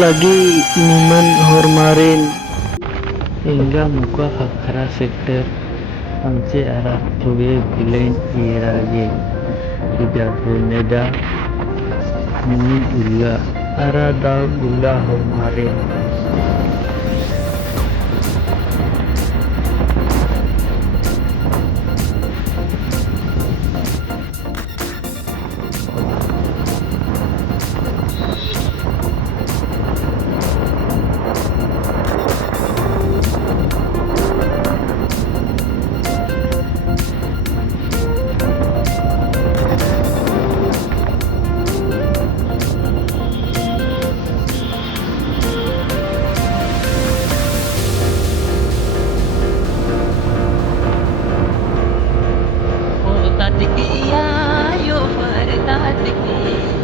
lagi Niman Hormarin hingga muka Hakara sektor आमचे आरा तुवे villain इरागे tidak neda mini ulia ara dal gula Hormarin होतात की या यो भरतात की